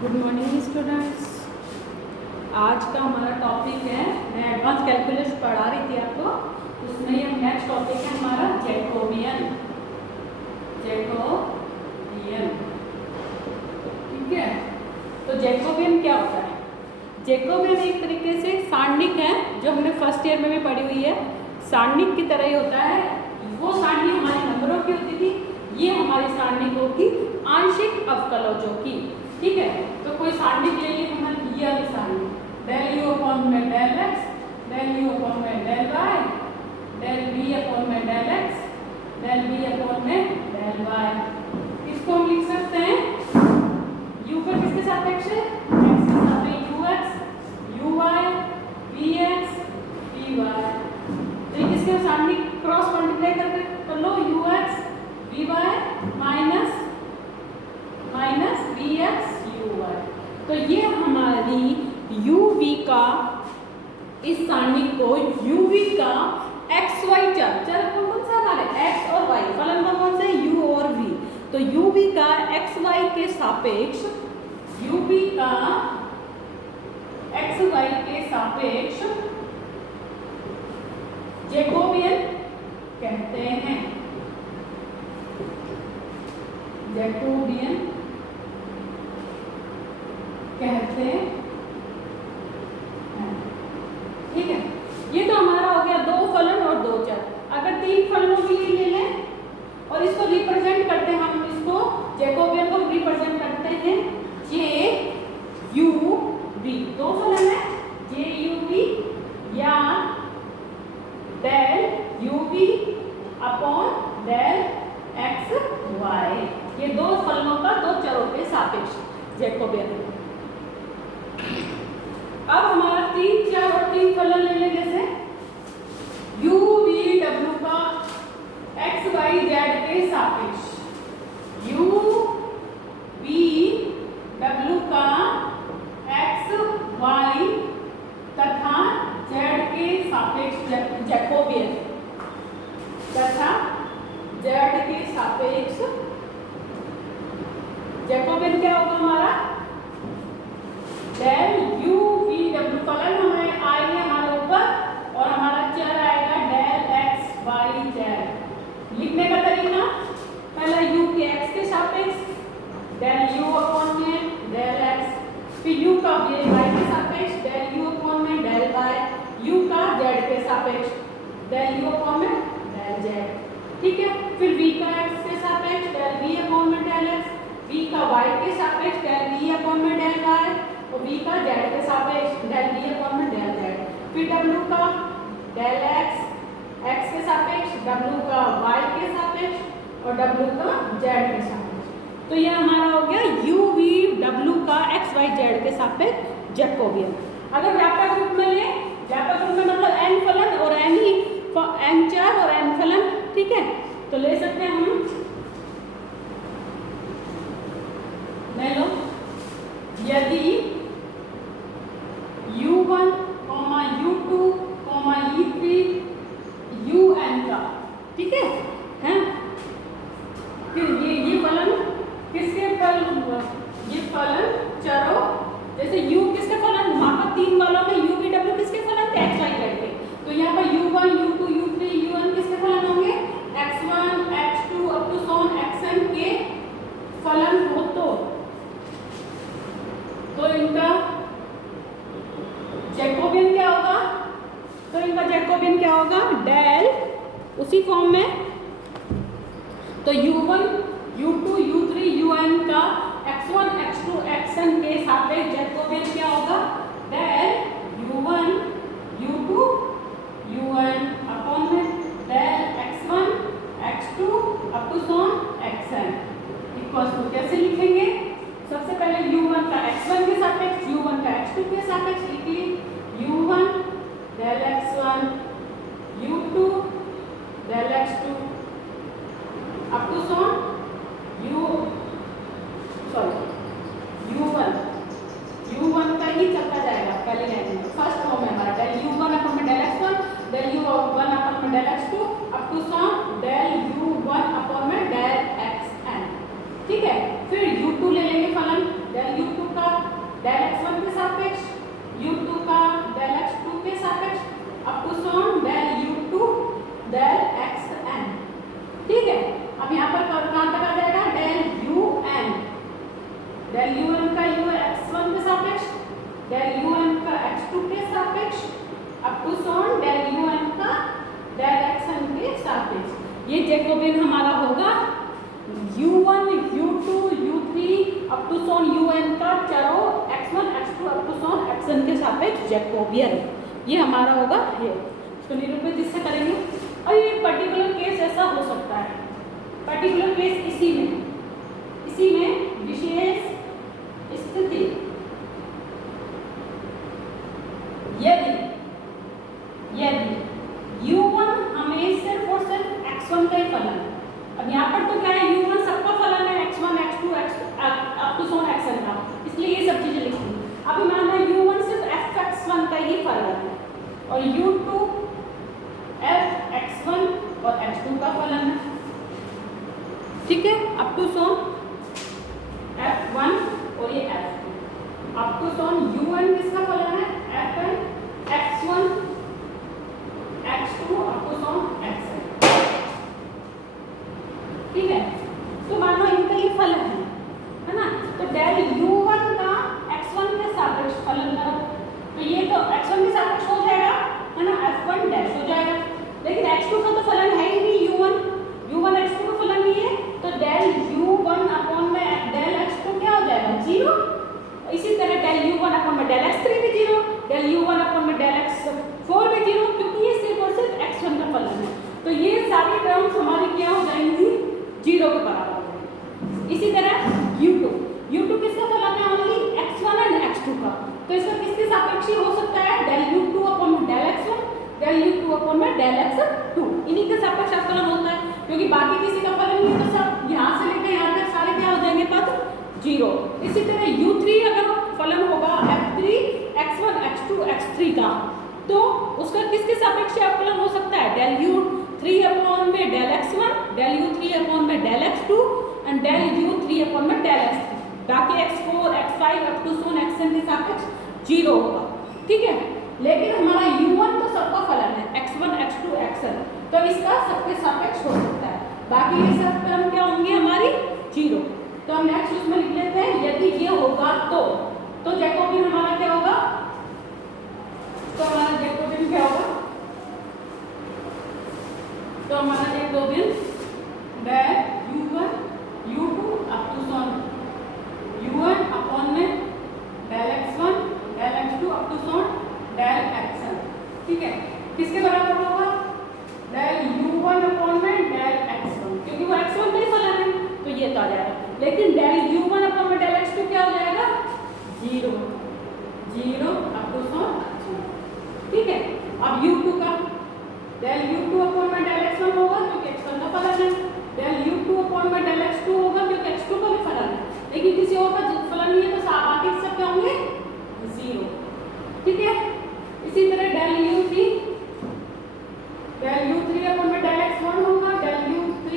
Good morning students. आज का हमारा टॉपिक है, मैं एडवांस कैलकुलस पढ़ा रही थी आपको, उसमें ये नेक्स्ट टॉपिक है हमारा जैकोबियन। ठीक है, तो जैकोबियन क्या होता है? जैकोबियन एक तरीके से सारणिक है, जो हमने फर्स्ट ईयर में भी पढ़ी हुई है। सारणिक की तरह ही होता है। वो सारणी हमारी नंबरों की होती थी, ये हमारी सारणी होगी आंशिक अवकलजों की। ठीक है, तो कोई सारणी ले लिए हमारी ये वाली सारणी, डेल यू अपॉन में del x, del u upon में del y, del b upon में del x, del b upon में डेल वाई। इसको हम लिख सकते हैं u का किसके सापेक्ष है? x के सापेक्ष ux, uy, vx, vy। तो किसके सारणी क्रॉस मल्टीप्लाई करके कर लो, ux vy minus vx uy। तो ये हमारी uv का, इस सारणी को uv का xy चर कौन सा हमारे x और y, फलन कौन से u और v। तो uv का xy के सापेक्ष, uv का xy के सापेक्ष जैकोबियन कहते हैं। जैकोबियन कहते हैं। ठीक है, ये तो हमारा हो गया दो फलन और दो चर। अगर तीन फलनों के लिए ले लें और इसको रिप्रेजेंट करते हैं, हम इसको जैकोबियन को रिप्रेजेंट करते हैं जे यू वी। दो फलन है जे यू वी या del U V upon del X Y. ये दो फलनों का दो चरों के सापेक्ष जैकोबियन। अब हमारा तीन चर और तीन फलन ले लें, जैसे u v w का x y z के सापेक्ष, u v w का x y तथा z के सापेक्ष जैकोबियन, तथा z के सापेक्ष जैकोबियन क्या होगा हमारा? डेल u v w फलन हमें आएंगे हमारे ऊपर और हमारा चर आएगा डेल x y z। लिखने का तरीका, पहला u के x के सापेक्ष डेल u अपॉन में डेल x, फिर u का y के सापेक्ष डेल u अपॉन में डेल y, u का z के सापेक्ष डेल u अपॉन में डेल z। ठीक है, फिर v का x के सापेक्ष डेल v अपॉन में डेल x, v का y के सापेक्ष डेल v अपॉन में डेल y और v का z के सापेक्ष डेल v अपॉन में डेल z। फिर w का डेल x के सापेक्ष, w का y के सापेक्ष और w का z के सापेक्ष। तो ये हमारा हो गया u v w का x y z के सापेक्ष जैकोबियन। अगर व्यापक रूप में ले, व्यापक रूप में मतलब n फलन और n चर और n फलन। ठीक है, तो ले सकते हैं हम, ले लो, यदि u1, u2, u3, un का, ठीक है, हैं? फिर ये फलन किसके फलन, ये फलन चरों, जैसे u किसके फलन, वहां पर तीन वालों में u v w किसके फलन थे? x y z के। तो यहाँ पर u1, u2, u3, un किसके फलन होंगे? x1, x2 up to so on xn के फलन हो तो इनका जैकोबियन क्या होगा? तो इनका जैकोबियन क्या होगा? डेल उसी फॉर्म में, तो u1, u2, u3, un का x1, x2, xn के सापेक्ष जैकोबियन क्या होगा? Del u1, u2, un upon में del x1, x2 up to so on xn equals to, कैसे लिखेंगे? सबसे पहले u1 का x1 के सापेक्ष, u1 का x2 के सापेक्ष लिखिए, u1 del x1, u2 del x2 up to सॉन u1 का ही चलता जाएगा पहले लाइन में। फर्स्ट फॉर्म है हमारा डेल u1 अपन में del x1, del u1 upon में डेल x2 अप टू सॉन डेल u1 अपन में डेल xn। ठीक है, फिर u2 ले लेंगे फलन, डेल u2 का ये जैकोबियन हमारा होगा u1 u2 u3 up to Son un का चारों x1 x2 अप टू सोन xn के सापेक्ष जैकोबियन, ये हमारा होगा ये। इसको निरूपित इससे करेंगे। और ये पर्टिकुलर केस ऐसा हो सकता है, पर्टिकुलर केस इसी में विशेष स्थिति यदि u1 हमें सिर्फ और सिर्फ x1 का ही फलन है। अब यहाँ पर तो क्या है, u1 सबका फलन है, x1 x2 अप टू सोन xn का, इसलिए ये सब चीजें लिखी। अभी मान लो u1 सिर्फ fx1 का ही फलन है और u2 fx1 और x2 का फलन है, ठीक है, अप टू सोन f1 और ये f2, up to Son un किसका फलन है, fn x1 x2 up to सोन xn, ठीक है। तो मानो इनका ये फलन है ना, तो डेल u1 का x1 के सापेक्ष फलन करो, तो ये तो x1 के सापेक्ष हो जाएगा है ना, f1 डैश हो जाएगा। लेकिन x2 का तो फलन है ही नहीं, u1 x2 का फलन नहीं है, तो डेल u1 अपॉन में डेल x2 क्या हो जाएगा, 0। इसी तरह डेल u1 अपॉन में डेल x3 भी 0, डेल u1 अपॉन में डेल x4 भी 0, क्योंकि ये सिर्फ और सिर्फ x1 का फलन है। तो ये सारी टर्म्स हमारी क्या हो जाएंगी, 0 के बराबर हो जाएंगी। इसी तरह u2 किसका फलन है, ओनली x1 एंड x2 का, तो इसका किसके सापेक्ष हो सकता है, डेल u2 अपॉन में del x1 del u2 upon में डेल x2, इन्हीं के सापेक्ष फलन होता है, क्योंकि बाकी किसी का फलन नहीं है, तो सब यहाँ से लेकर यहाँ तक सारे क्या हो जाएंगे, पद 0। इसी तरह u3 अगर फलन होगा f3 x1 x2 x3 का, तो उसका किसके सापेक्ष फलन हो सकता है, डेल u3 अपॉन में del x1 del u3 upon में del x2 and del u3 upon में डेल x3, बाकी x4 x5 अप टू सोन xn के सापेक्ष 0 होगा, ठीक है। लेकिन हमारा u1 तो सबका फलन है, x1 x2 xn, तो इसका सबके सापेक्ष हो सकता है, बाकी ये सब टर्म क्या होंगे हमारी 0। तो हम नेक्स्ट उसमें लिख लेते हैं, यदि ये होगा तो जैकोबियन हमारा क्या होगा, तो हमारा जैकोबियन क्या होगा, तो हमारा Jacobian del u1 u2 up to so on u1 upon में del x1 del x2 up to so on del xn, ठीक है, किसके बराबर होगा, डेल u1 अपॉन में डेल x1, क्योंकि वो x1 का ही फलन है, तो ये तो आ जाएगा। लेकिन डेल u1 अपॉन में डेल x2 क्या हो जाएगा, 0 अप टू सोन, ठीक है। अब u2 का डेल u2 अपॉन में डेल x1 होगा, क्योंकि x1 का फलन है, डेल u2 अपॉन में डेल x2 होगा, क्योंकि x2 का भी फलन है, लेकिन किसी और का फलन नहीं है, तो बाकी सब क्या होंगे, 0, ठीक है। इसी तरह डेल u3 अपॉन में डेल x1 होगा, डेल u3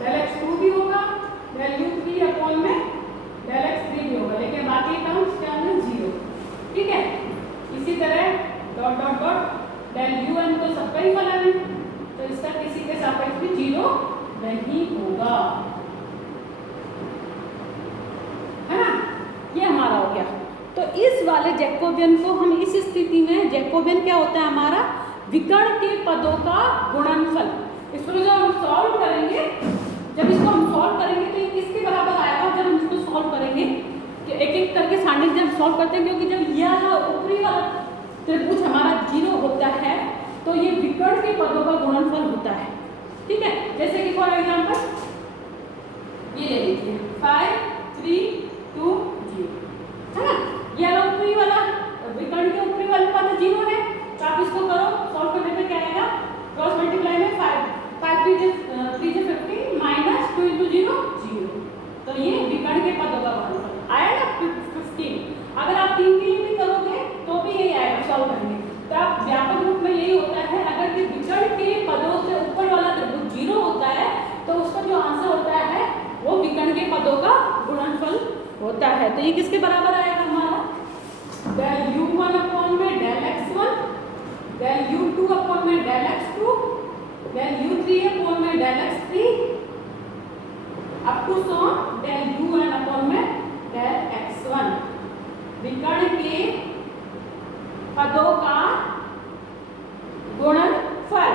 डेल x2 भी होगा, डेल u3 अपॉन में डेल x3 भी होगा, लेकिन बाकी टर्म्स क्या होंगे, 0, ठीक है। इसी तरह dot dot dot del un तो सबका ही फलन है, तो इसका किसी के सापेक्ष भी 0 नहीं होगा, है ना, ये हमारा हो गया। तो इस वाले जैकोबियन को हम इस स्थिति में, जैकोबियन क्या होता है हमारा, विकर्ण के पदों का गुणनफल। इसको जब हम सॉल्व करेंगे, जब इसको हम सॉल्व करेंगे तो ये किसके बराबर आएगा, जब हम इसको सॉल्व करेंगे कि एक एक करके सारणी जब सॉल्व करते हैं, क्योंकि जब यह ऊपरी वाला त्रिभुज हमारा 0 होता है, तो ये विकर्ण के पदों का गुणनफल होता है, ठीक है। जैसे कि फॉर एग्जाम्पल ये ले लीजिए 5 3 2 0, है ना, ये ऊपरी वाला विकर्ण के ऊपरी वाले पद 0 है, तो आप इसको करो, सॉल्व करने पे क्या आएगा, क्रॉस मल्टीप्लाई में 5 3 से 15 माइनस 2 into 0 0, तो ये विकर्ण के पदों का गुणनफल आया ना 15। अगर आप 3 के लिए भी करोगे तो भी यही आएगा सॉल्व करेंगे। तो आप व्यापक रूप में यही होता है, अगर कि विकर्ण के पदों से ऊपर वाला त्रिभुज 0 होता है, तो उसका जो आंसर होता है वो विकर्ण के पदों का गुणनफल होता है। तो ये किसके बराबर आएगा हमारा, डेल u1 अपॉन में del x1 del u2 upon में del x2 del u3 upon में del x3 up to so on del un upon में डेल x1, विकर्ण के पदों का गुणनफल,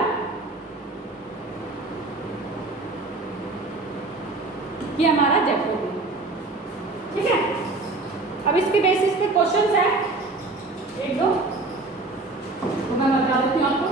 ये हमारा जेड हो गया। ठीक है, अब इसके बेसिस पे क्वेश्चंस है एक दो, तो मैं बता देती हूँ आपको।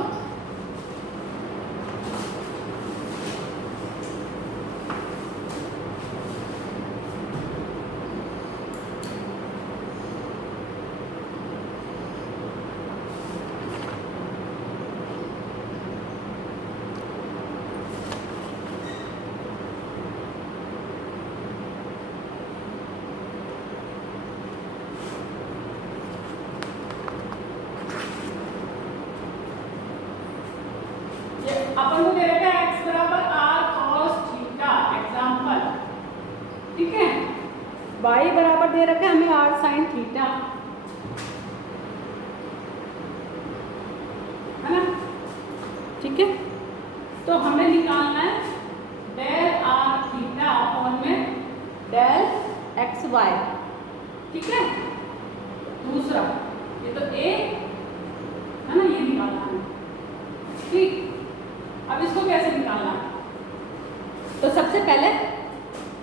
अपन को दे रखा है x बराबर r cos थीटा एग्जांपल। ठीक है, y बराबर दे रखा है हमें r sin थीटा, है ना। ठीक है, तो हमें निकालना है डेल r थीटा अपॉन में डेल x y। ठीक है, दूसरा ये तो a है ना, ये निकालना है। ठीक, अब इसको कैसे निकालना, तो सबसे पहले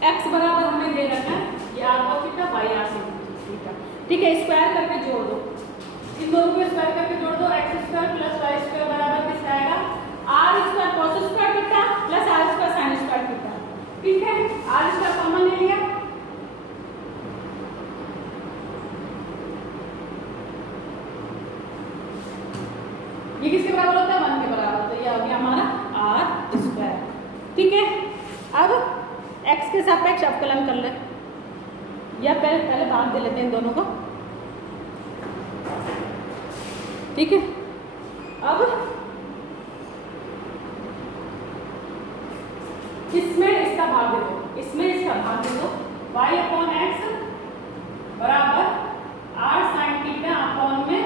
x बराबर हमें दे रखा है ये r cos theta y r sin theta. ठीक है, स्क्वायर करके जोड़ दो, इन दोनों को स्क्वायर करके जोड़ दो, x square plus y square बराबर किसका आएगा r square cos square theta plus r square sin square theta. ठीक है, r स्क्वायर कॉमन ले लिया, ये किसके बराबर होता है 1 के बराबर, तो ये आ गया हमारा r स्क्वायर। ठीक है, अब x के सापेक्ष अवकलन कर ले, या पहले भाग दे लेते हैं इन दोनों को। ठीक है, अब इसमें इसका भाग दे दो, इसमें इसका भाग दे दो, y अपॉन x बराबर r sin थीटा अपॉन में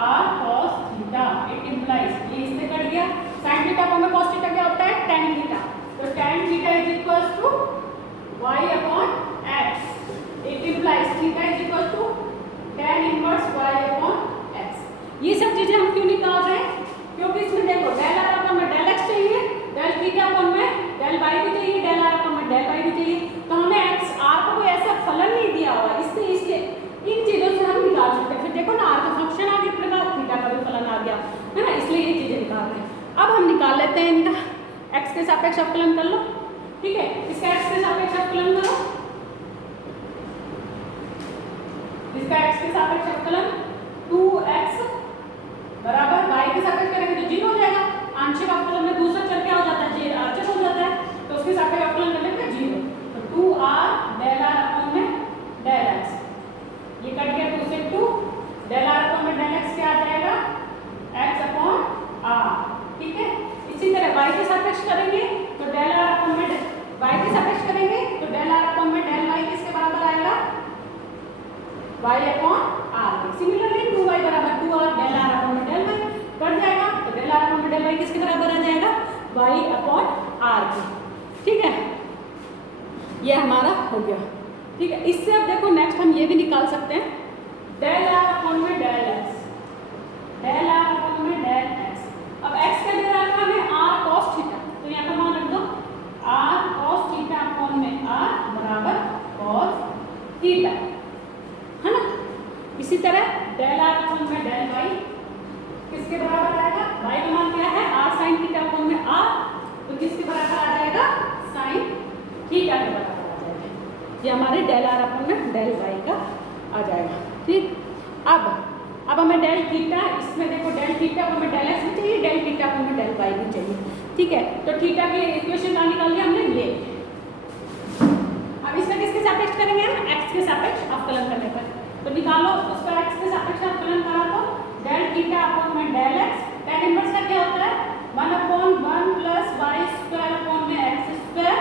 r cos theta. It implies, ये इससे कट गया, sin थीटा अपॉन में cos थीटा क्या होता है tan थीटा, तो tan theta is equals to y upon x। It implies theta is equals to tan inverse y upon x। ये सब चीजें हम क्यों निकाल रहे हैं, क्योंकि इसमें देखो डेल r अपॉन में डेल x चाहिए, डेल थीटा अपॉन में डेल y भी चाहिए, डेल r अपॉन में डेल y भी चाहिए, तो हमें x r को कोई ऐसा फलन नहीं दिया हुआ, इससे इन चीजों से हम निकाल सकते हैं। फिर देखो ना, r का फंक्शन आ गया प्रकार, थीटा का भी फलन आ गया, है ना, इसलिए ये चीजें निकाल रहे हैं। अब हम निकाल लेते हैं इनका x के सापेक्ष अवकलन कर लो। ठीक है, इसका x के सापेक्ष अवकलन करो, इसका x के सापेक्ष अवकलन 2x बराबर y के सापेक्ष करेंगे तो 0 हो जाएगा, आंशिक अवकलन में दूसरा चर क्या हो जाता है, j अचर हो जाता है, तो उसके सापेक्ष अवकलन कर लेंगे 0, तो 2r डेल r अपॉन में डेल x, ये कट गया 2 से 2, डेल r अपॉन में डेल x क्या आ जाएगा x अपॉन r। ठीक है, इसी तरह y के सापेक्ष करेंगे तो डेल r अपॉन में y के सापेक्ष करेंगे तो डेल r अपॉन में डेल y किसके बराबर आएगा y upon r। Similarly 2y बराबर 2r डेल r अपॉन में डेल y कट जाएगा, तो डेल r अपॉन में डेल y किसके बराबर आ जाएगा y अपॉन r के। ठीक है, ये हमारा हो गया। ठीक है, इससे अब देखो नेक्स्ट हम ये भी निकाल सकते हैं डेल r अपॉन में del x, del r upon में डेल x। अब x का दे रखा है r cos थीटा, तो यहाँ पर मान रख दो r cos थीटा अपॉन में r बराबर cos थीटा, है ना। इसी तरह डेल r अपॉन में डेल y किसके बराबर आएगा, y का मान क्या है r sin थीटा अपॉन में r, तो किसके बराबर आ जाएगा sin थीटा के बराबर आ जाएगा, ये हमारे डेल r अपॉन में डेल y का आ जाएगा। ठीक, अब हमें डेल थीटा, इसमें देखो डेल थीटा अपॉन में डेल x भी चाहिए, डेल थीटा अपॉन में डेल y भी चाहिए। ठीक है, तो थीटा के इक्वेशन का निकाल लिया हमने ये। अब इसमें किसके सापेक्ष करेंगे हम, x के सापेक्ष अवकलन करने पर, तो निकालो उसका x के सापेक्ष अवकलन करा तो डेल थीटा अपॉन में डेल x, tan इनवर्स का क्या होता है 1/1 प्लस y स्क्वायर अपॉन में x स्क्वायर,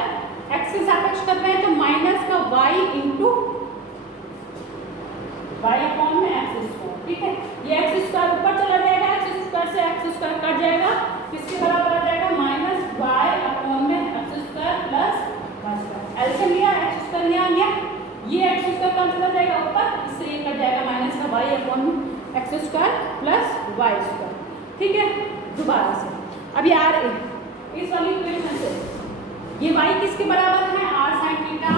x के सापेक्ष कर रहे हैं तो माइनस का y इंटू y अपॉन में x स्क्वायर। ठीक है, ये x स्क्वायर ऊपर चला जाएगा, x स्क्वायर से x स्क्वायर कट जाएगा, किसके बराबर आ जाएगा माइनस y अपॉन में x square plus y square. LCM लिया, x स्क्वायर यहाँ आ गया, ये x स्क्वायर कहाँ चला जाएगा ऊपर, इससे ये कट जाएगा माइनस का y अपॉन में x square plus y square. ठीक है, दोबारा से अब यार इस वाली इक्वेशन से ये y किसके बराबर है, r sin थीटा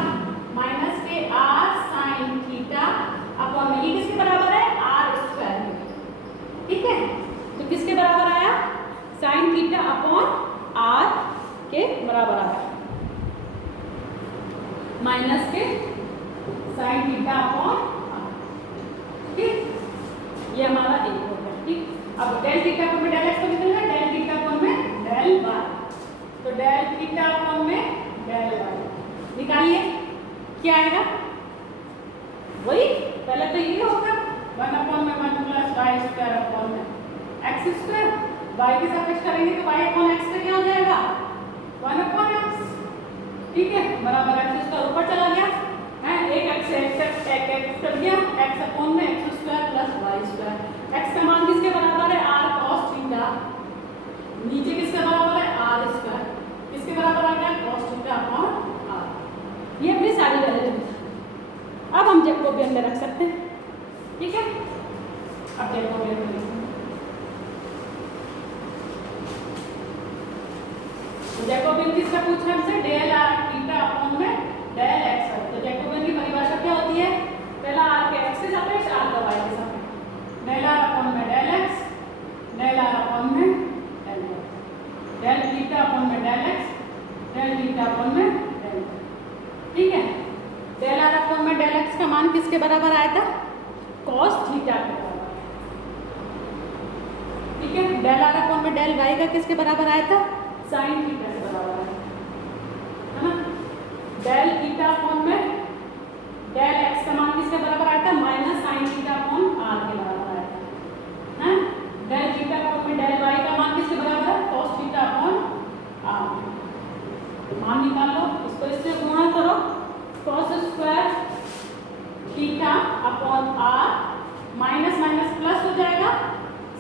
माइनस के r sin थीटा अपॉन में, ये किसके बराबर है, r स्क्वायर में, ठीक है। तो किसके बराबर आया, sin थीटा अपॉन r के बराबर आया, माइनस के sin थीटा अपॉन r, ठीक। ये हमारा एक हो गया, ठीक। अब डेल थीटा अपॉन में डेल x को निकलना है, डेल थीटा अपॉन में डेल y, तो डेल थीटा अपॉन में डेल y निकालिए, क्या आएगा, वही पहले तो ये होगा 1 अपॉन में 1 प्लस वाई स्क्वायर अपॉन में एक्स स्क्वायर, वाई के सापेक्ष करेंगे तो वाई अपॉन एक्स का क्या हो जाएगा, 1 अपॉन एक्स, ठीक है, बराबर एक्स स्क्वायर ऊपर चला गया है, एक एक्स कर दिया, एक्स अपॉन में X square plus Y square, X का मान किसके बराबर है, आर कॉस थीटा, नीचे किसके बराबर है, आर स्क्वायर, किसके बराबर आ गया, कॉस थीटा अपॉन आर। ये अपनी सारी वैल्यू है। अब हम जैकोबियन में रख सकते हैं, ठीक है। अब जैकोबियन में लिखते हैं, जैकोबियन किसका पूछा हमसे, डेल आर थीटा अपॉन में डेल एक्स है। तो जैकोबियन की परिभाषा क्या होती है, पहला आर के एक्स के सापेक्ष, आर का वाई के सापेक्ष, डेल आर अपॉन में del x, del r upon में del y, del theta upon में del x, del theta upon में डेल वाई, ठीक है। डेल आर अपॉन में डेल एक्स का मान किसके बराबर आया था, कॉस थीटा के बराबर, ठीक है। डेल आर अपॉन में डेल वाई का किसके बराबर आया था, साइन थीटा के बराबर है ना। डेल थीटा अपॉन में डेल एक्स का मान किसके बराबर आया था, minus sine theta upon R के बराबर आया था, हैं। डेल थीटा अपॉन में डेल वाई का मान किसके बराबर है, कॉस थीटा अपॉन आर, मान निकाल लो, इसको इससे गुणा करो, cos square theta upon R, minus minus plus हो जाएगा,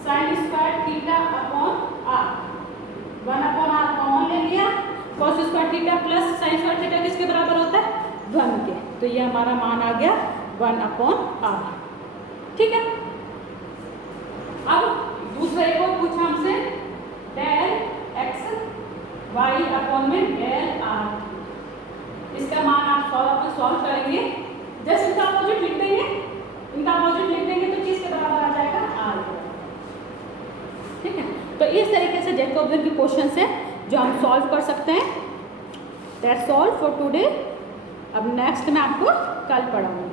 sine square theta upon R, 1 upon R common ले लिया, cos square theta plus sine square theta किसके बराबर होता है, 1 के, तो ये हमारा मान आ गया 1 अपॉन आर, ठीक है। अब दूसरा एक और पूछा हमसे, डेल एक्स वाई अपॉन में डेल आर, इसका मान आप सॉल्व करेंगे, जस्ट इनका अपोजिट लिख देंगे, इनका अपोजिट लिख देंगे तो किसके बराबर आ जाएगा, आर के बराबर, ठीक है। तो इस तरीके से जैकोबियन के क्वेश्चन है जो हम सॉल्व कर सकते हैं। That's all for today. अब नेक्स्ट मैं आपको कल पढ़ाऊंगी।